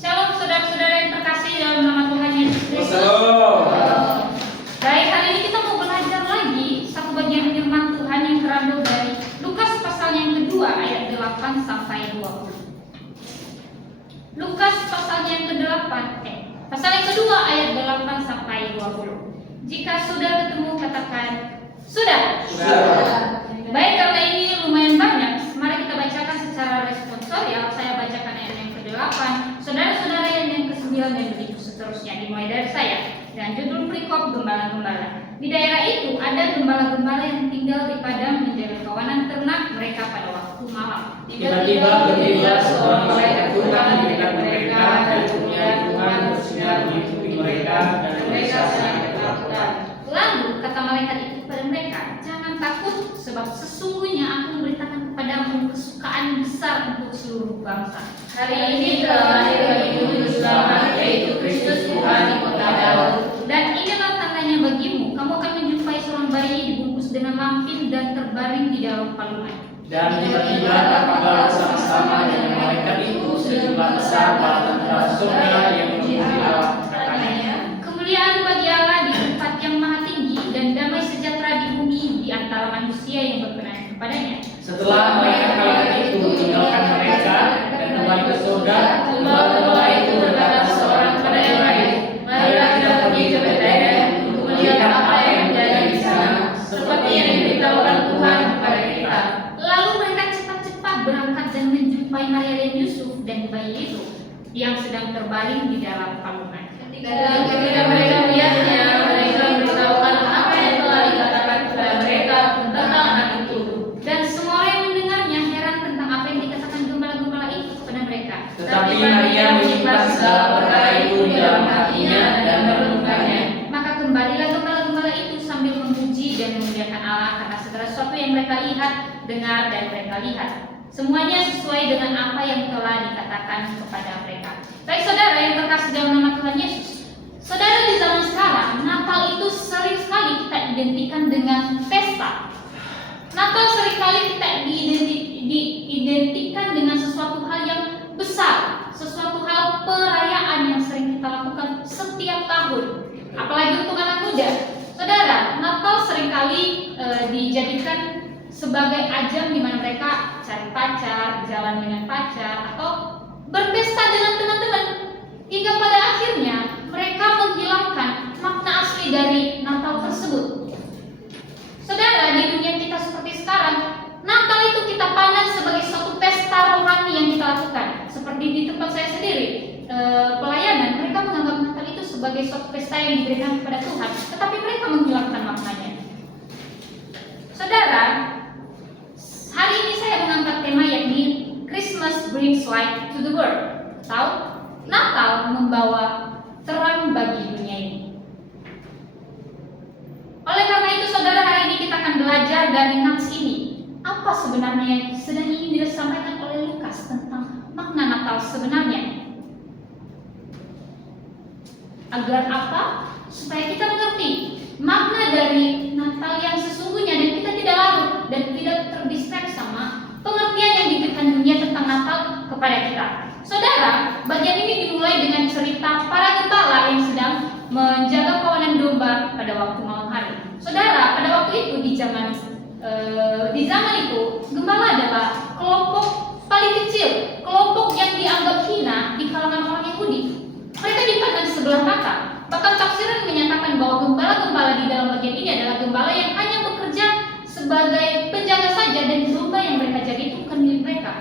Shalom saudara-saudara yang terkasih dalam nama Tuhan Yesus Kristus. Baik, hari ini kita mau belajar lagi satu bagian firman Tuhan yang terambil dari Lukas pasal yang kedua ayat 8 sampai 20. Lukas pasal yang ke-8, pasal yang kedua ayat 8 sampai 20. Jika sudah ketemu katakan sudah. Baik, karena ini lumayan banyak, mari kita bacakan secara responsorial. Saya bacakan ayat yang ke-8, saudara-saudara yang ke-9 dan begitu seterusnya, dimulai dari saya. Dan judul perikop gembala-gembala. Di daerah itu ada gembala-gembala yang tinggal di padang menjaga kawanan ternak mereka pada waktu malam. Tiba-tiba berdirilah seorang malaikat Tuhan di dekat mereka, dan kemuliaan Tuhan bersinar meliputi mereka, dan mereka sangat ketakutan. Lalu kata malaikat itu kepada mereka, jangan takut, sebab sesungguhnya aku memberitakan kepadamu kesukaan besar untuk seluruh bangsa. Hari ini telah lahir bagimu juru selamat, yaitu Kristus Tuhan di kota Daud. Dan inilah tandanya bagimu, kamu akan menjumpai seorang bayi dibungkus dengan lampin dan terbaring di dalam palungan. Dan tiba-tiba terkabar bersama-sama dengan malaikat itu sejumlah besar para tentara surga yang memuji Allah, katanya, kemuliaan bagi Allah di tempat yang maha tinggi, dan damai sejahtera di bumi di antara manusia yang berkenan kepadanya. Setelah malaikat itu meninggalkan mereka dan kembali ke surga, gembala-gembala itu berkata seorang kepada yang lain, marilah kita pergi ke Betlehem untuk melihat apa yang terjadi di sana, seperti yang diberitahukan Tuhan kepada kita. Lalu mereka cepat-cepat berangkat dan menjumpai Maria dan Yusuf dan bayi itu yang sedang terbaring di dalam palungan. Ketika mereka melihatnya, mereka memberitahukan apa yang telah dikatakan kepada mereka tentang anak itu. Dan semua orang yang mendengarnya heran tentang apa yang dikatakan gembala-gembala itu kepada mereka. Tetapi Maria menyimpan segala perkara itu di dalam hatinya dan merenungkannya. Maka kembalilah gembala-gembala itu sambil memuji dan memuliakan Allah karena segala sesuatu yang mereka lihat, dengar, dan mereka lihat. Semuanya sesuai dengan apa yang telah dikatakan kepada mereka. Baik saudara yang terkasih dalam nama Tuhan Yesus. Saudara, di zaman sekarang, Natal itu sering sekali kita identikan dengan pesta. Natal seringkali kita diidentikan dengan sesuatu hal yang besar, sesuatu hal perayaan yang sering kita lakukan setiap tahun. Apalagi untuk anak muda. Saudara, Natal seringkali dijadikan sebagai ajang di mana mereka cari pacar, jalan dengan pacar, atau berpesta dengan teman-teman. Hingga pada akhirnya mereka menghilangkan makna asli dari Natal tersebut. Saudara, di dunia kita seperti sekarang, Natal itu kita pandang sebagai suatu pesta rohani yang kita lakukan. Seperti di tempat saya sendiri, pelayanan, mereka menganggap Natal itu sebagai suatu pesta yang diberikan kepada Tuhan, tetapi mereka menghilangkan maknanya. Saudara, hari ini saya mengangkat tema yakni Christmas brings light to the world. Tahu? Natal membawa terang bagi dunia ini. Oleh karena itu, saudara, hari ini kita akan belajar dari nats ini. Apa sebenarnya yang sedang ingin disampaikan oleh Lukas tentang makna Natal sebenarnya? Agar apa? Supaya kita mengerti makna dari Natal yang sesungguhnya dan kita tidak larut dan tidak terdistract sama pengertian yang diberikan dunia tentang Natal kepada kita. Saudara, bagian ini dimulai dengan cerita para gembala yang sedang menjaga kawanan domba pada waktu malam hari. Saudara, pada waktu itu di zaman itu, gembala adalah kelompok paling kecil, kelompok yang dianggap hina di kalangan orang Yahudi. Mereka dipandang sebelah mata. Bahkan tafsiran menyatakan bahwa gembala-gembala di dalam bagian ini adalah gembala yang hanya bekerja sebagai penjaga saja, dan domba yang mereka jaga itu bukan milik mereka.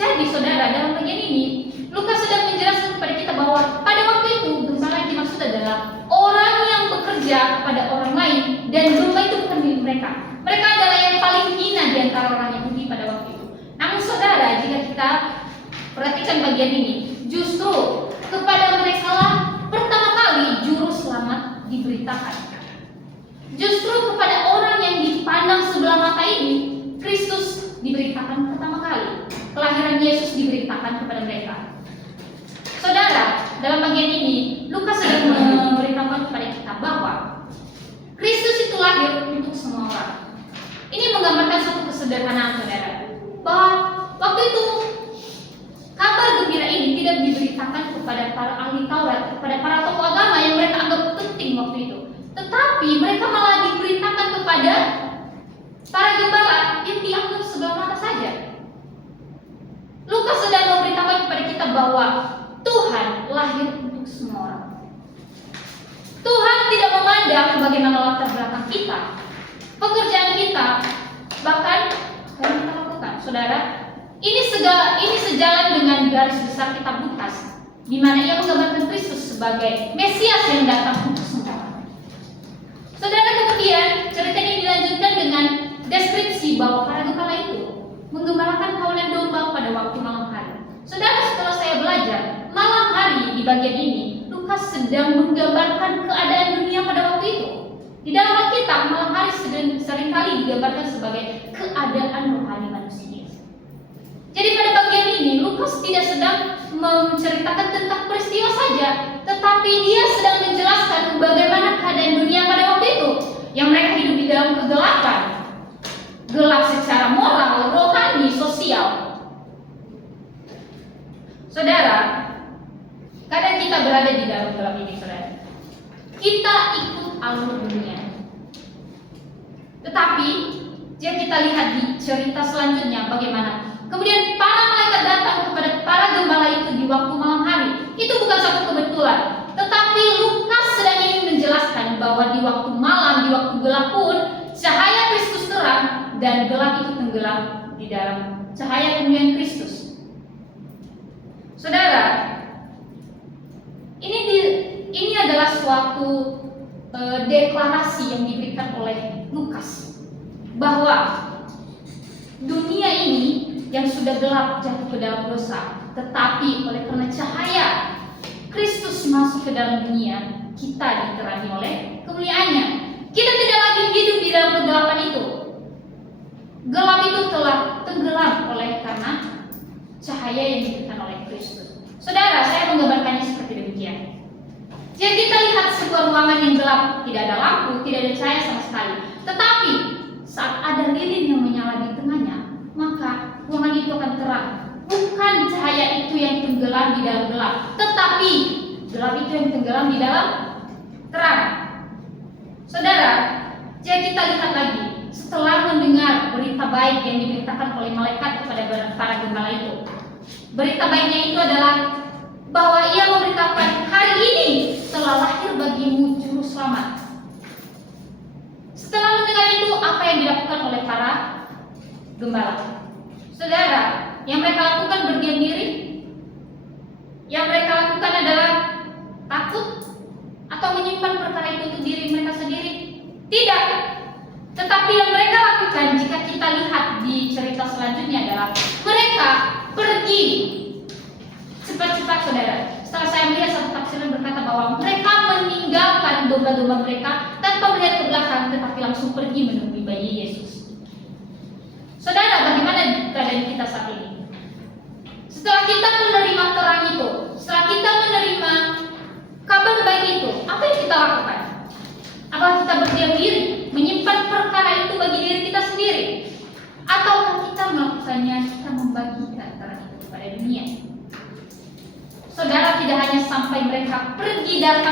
Jadi saudara, dalam bagian ini Lukas sedang menjelaskan kepada kita bahwa pada waktu itu gembala yang dimaksud adalah orang yang bekerja kepada orang lain, dan domba itu bukan milik mereka. Mereka adalah yang paling hina di antara orang Yahudi pada waktu itu. Namun saudara, jika kita perhatikan bagian ini, justru kepada mereka lah pertama kali juru selamat diberitakan. Justru kepada orang yang dipandang sebelah mata ini, Kristus diberitakan pertama kali. Kelahiran Yesus diberitakan kepada mereka. Saudara, dalam bagian ini Lukas sedang memberitahukan kepada kita bahwa Kristus itu lahir untuk semua orang. Ini menggambarkan suatu kesederhanaan, saudara, bahwa waktu itu kabar gembira ini tidak diberitakan kepada para ahli Taurat, kepada para tokoh agama yang mereka anggap penting waktu itu. Tetapi mereka malah diberitakan kepada para gembala yang dianggap sebelah mata saja. Lukas sedang memberitakan kepada kita bahwa Tuhan lahir untuk semua orang. Tuhan tidak memandang bagaimana latar belakang kita, pekerjaan kita, bahkan apa yang kita lakukan. Saudara, ini sejalan dengan garis besar kitab Lukas, di mana ia menggambarkan Kristus sebagai Mesias yang datang untuk semua orang. Saudara, kemudian cerita ini dilanjutkan dengan deskripsi bahwa para gembala itu menggembalakan kawanan domba pada waktu malam hari. Saudara, setelah saya belajar malam hari di bagian ini, Lukas sedang menggambarkan keadaan dunia pada waktu itu. Di dalam Alkitab, malam hari seringkali digambarkan sebagai keadaan rohani manusia. Jadi pada bagian ini, Lukas tidak sedang menceritakan tentang peristiwa saja, tetapi dia sedang menjelaskan bagaimana keadaan dunia pada waktu itu, yang mereka hidup di dalam kegelapan. Gelap secara moral, rohani, sosial. Saudara, kadang kita berada di dalam gelap ini, saudara. Kita ikut alur dunia. Tetapi, jika kita lihat di cerita selanjutnya bagaimana kemudian para malaikat datang kepada para gembala itu di waktu malam hari. Itu bukan satu kebetulan, tetapi Lukas sedang ingin menjelaskan bahwa di waktu malam, di waktu gelap pun cahaya Kristus terang dan gelap itu tenggelam di dalam cahaya kemuliaan Kristus. Saudara, ini adalah suatu deklarasi yang diberikan oleh Lukas bahwa dunia ini yang sudah gelap jatuh ke dalam dosa, tetapi oleh karena cahaya Kristus masuk ke dalam dunia, kita diterangi oleh kemuliaannya. Kita tidak lagi hidup di dalam kegelapan itu. Gelap itu telah tenggelam oleh karena cahaya yang diberikan oleh Kristus. Saudara, saya menggambarkannya seperti demikian. Jika kita lihat sebuah ruangan yang gelap, tidak ada lampu, tidak ada cahaya sama sekali. Tetapi saat ada lilin yang menyala di tengahnya, maka ruangan itu akan terang. Bukan cahaya itu yang tenggelam di dalam gelap, tetapi gelap itu yang tenggelam di dalam terang. Saudara, jika kita lihat lagi, setelah mendengar berita baik yang diberitakan oleh malaikat kepada para gembala itu, berita baiknya itu adalah bahwa ia memberitakan, hari ini telah lahir bagimu juru selamat. Setelah mendengar itu, apa yang dilakukan oleh para gembala? Saudara, yang mereka lakukan berdiam diri? Yang mereka lakukan adalah takut atau menyimpan perkara itu untuk diri mereka sendiri? Tidak. Tetapi yang mereka lakukan, jika kita lihat di cerita selanjutnya, adalah mereka pergi cepat-cepat, saudara. Setelah saya melihat satu tafsiran berkata bahwa mereka meninggalkan domba-domba mereka tanpa melihat ke belakang, tetapi langsung pergi menemui bayi Yesus. Saudara, bagaimana keadaan kita saat ini? Setelah kita menerima terang itu, setelah kita menerima kabar baik itu, apa yang kita lakukan? Apakah kita berdiam diri, menyimpan perkara itu bagi diri kita sendiri? Atau kita melakukannya, kita membagikan terang itu kepada dunia? Saudara, tidak hanya sampai mereka pergi datang